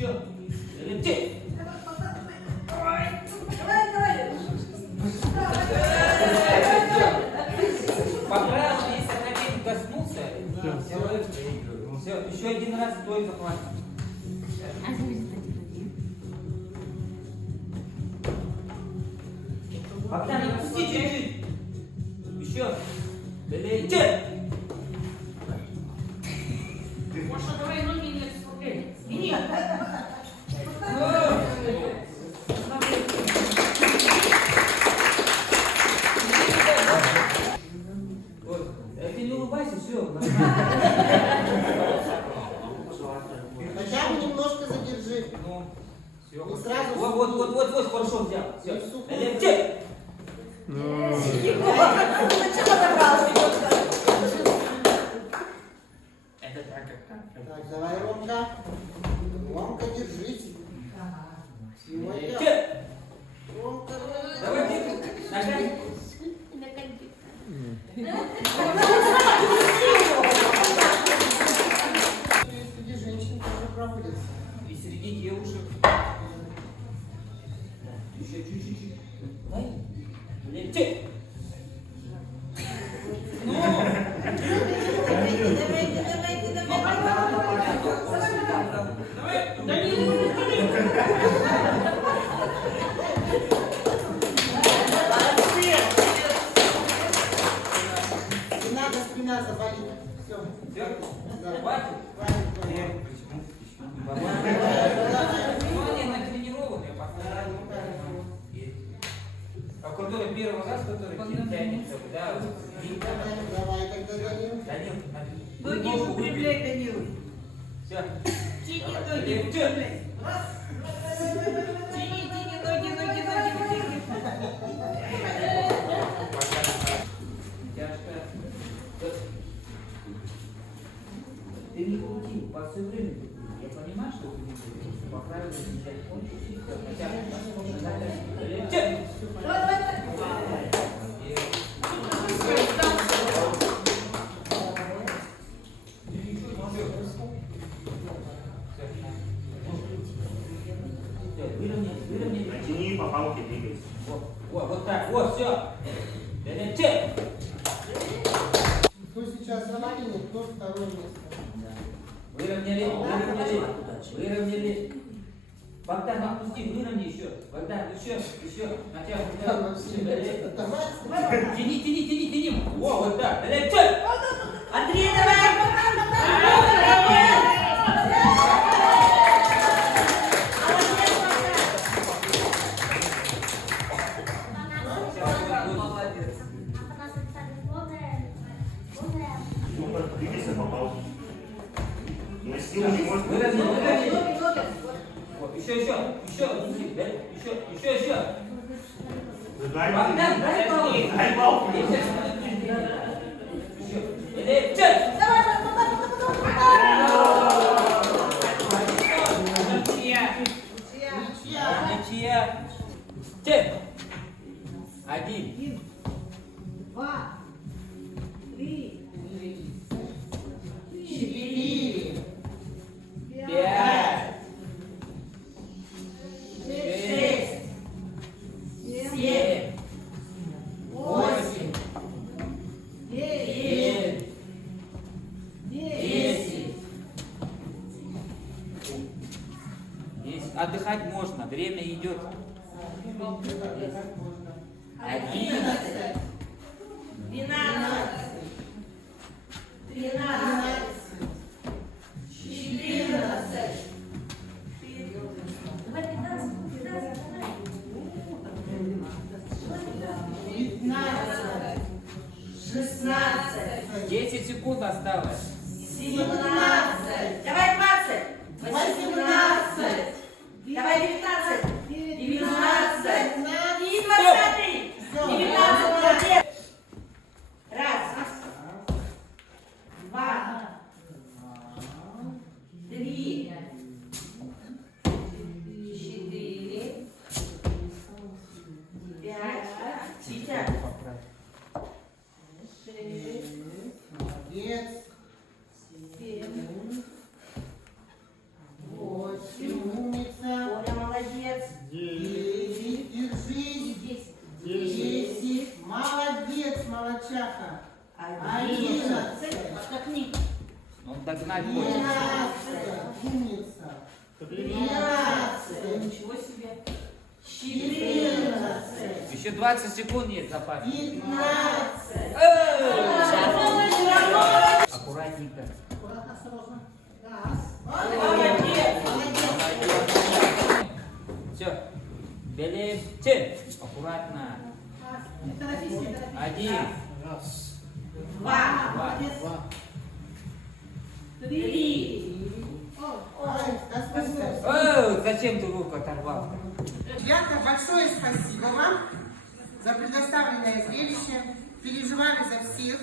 Еще. Летит. По правилам, если один коснулся, человек проигрывает. Все, еще один раз твой захват. Богдан, не пусти чуть-чуть. Еще. Летит. Маша, давай ноги не распускай. Смени. Ты не улыбайся, все. Хотя бы немножко задержи. Ну, все. Не сразу. Вот, хорошо взял. Все. Летит. Это так, как. Так, давай, Ромка. Ромка, держись. Сегодня. Летит. Ромка, Давай, Дик. Ногами. среди женщин тоже проводится. И среди девушек. Еще чуть-чуть. Давай. Летит. Ну. Не надо, спина заболит. Все. Хватит? Хватит. Ну, они натренированные, а который первый раз, который тянется, да, Давай тогда, Данил. Данил, Ноги укрепляй, Данил. все. Тяни ноги, укрепляй. Тяни, ноги. Тяжко. Ты не крути, по все время. Я понимаю, что ты не крутишь. По правилам нельзя кончить, и все. Хотя, летит. Выровняй. Натяни по палке, двигайся. Вот так, вот, все. Летит. Кто сейчас раненый, кто второе место. Выровняли. Богдан, отпусти, выровняй еще. Богдан, еще. Натягивай. Давай. Тяни. О, вот так. Летит. Андрей, давай. Ну-ка, двигайся по палке. Но силу не можешь. Выровняй. Вот, еще. Дай Богдан, дай палку. Дай палку. Летит. Ничья. Тет. 1. 2, 3, 4. 5. 6, 7. 8. 9, 10. Отдыхать можно, время идет. 11. 12, 13, 14. Давай 15. 15, 16, 10 секунд осталось. 17. Давай 20. 18. Давай 19. 19. И 20. 19. Молодец. Раз. Два. 3. 4. 5. Читя. 6. Молодец. 7. знать хочется. 12. Умница. 13. Ничего себе. 14. Еще 20 секунд есть в запасе. 15. Аккуратненько. Аккуратно, осторожно. Раз. Молодец. Молодец. Все. Белите. Аккуратно. Один. Два. Два. Три. Ой, да, спасибо. О, зачем ты руку оторвал? Ребята, большое спасибо вам за предоставленное зрелище. Переживали за всех.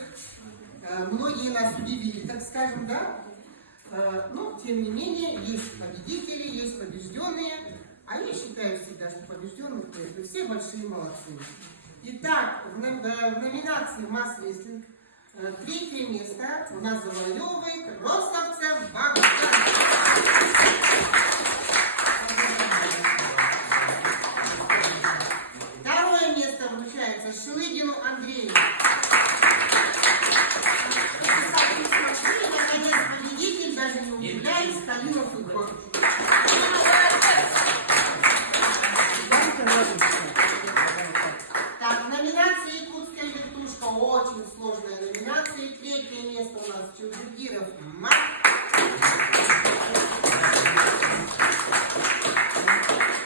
Многие нас удивили, так скажем, да? Но, тем не менее, есть победители, есть побежденные. А я считаю всегда, что побежденных это все большие молодцы. Итак, в номинации «Масс-рестлинг» третье место у нас завоевывает Ростовцев Богдан. Второе место вручается Шелыгину Андрею. И, наконец, победитель, даже не удивляясь, Калинов Егор. Так, в номинации «Якутская вертушка» очень сложная номинация. Третье место у нас Чудогиров Марк.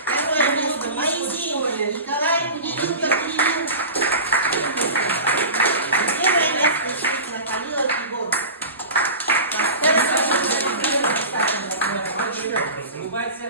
Второе место Моисеев Николай Куделин Катерин. Первое место действительно Калинов Егор. Улыбайся.